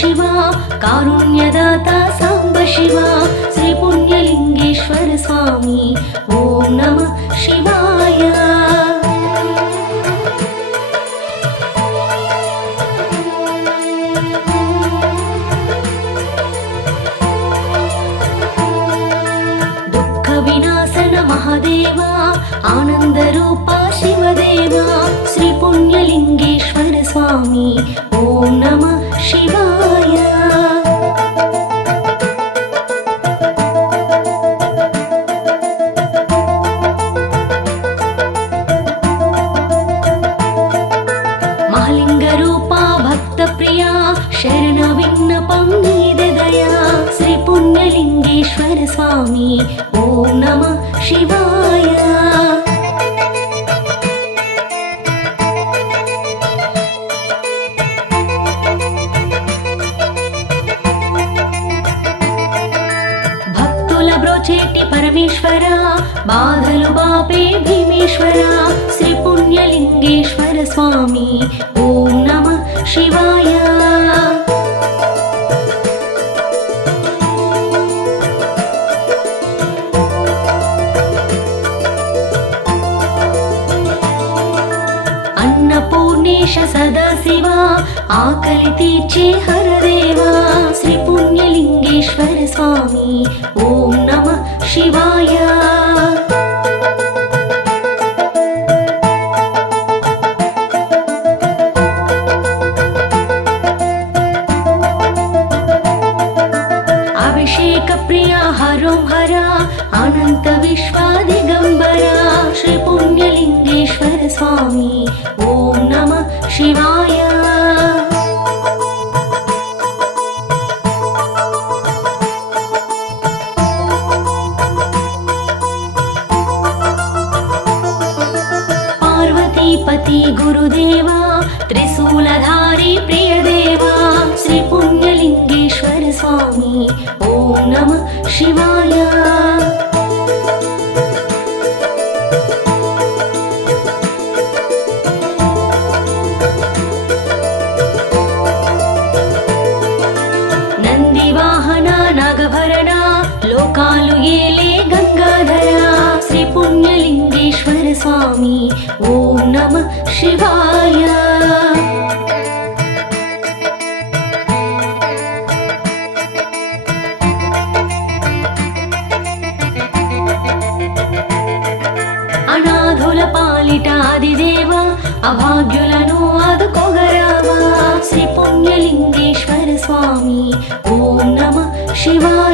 शिव कारुण्यदाता सांब शिव श्री पुण्यलिंगेश्वर स्वामी ओम नमः शिवाय। दुःख विनाशन महादेवा आनंद रूपा शिवदेवा श्री पुण्यलिंगेश्वर स्वामी ओम नमः शिवाय। महालिंग रूपा भक्त प्रिया शरण विन्नपं नीदया श्री पुण्यलिंगेश्वर स्वामी ओम नमः शिवाय। భక్తుల బ్రోచేటి పరమేశ్వర బాధలు బాపే భీమేశ్వర శ్రీ పుణ్యలింగేశ్వర స్వామి ఓం నమః శివాయ। अन्नपूर्णेश सदाशिव आकलि तीर्चे हरदेवा श्री पुण्यलिंगेश्वर स्वामी ओम नमः शिवाय। अभिषेक प्रिया हरों हरा अनंत विश्वादिगंबरा श्री पुण्यलिंगेश्वर स्वामी ओम नमः शिवाय। पार्वतीपति गुरुदेवा त्रिशूलधारी प्रियदेवा श्री पुण्यलिंगेश्वर स्वामी ओम नमः शिवाय। नंदिवाहना नागभरणा लोकालु येले गंगाधरा श्री पुण्यलिंगेश्वर स्वामी ओम नमः शिवाय। అనాథుల పాలిట ఆదిదేవ అభాగ్యులను ఆదుకోగరావా శ్రీ పుణ్యలింగేశ్వర స్వామి ఓం నమః శివాయ।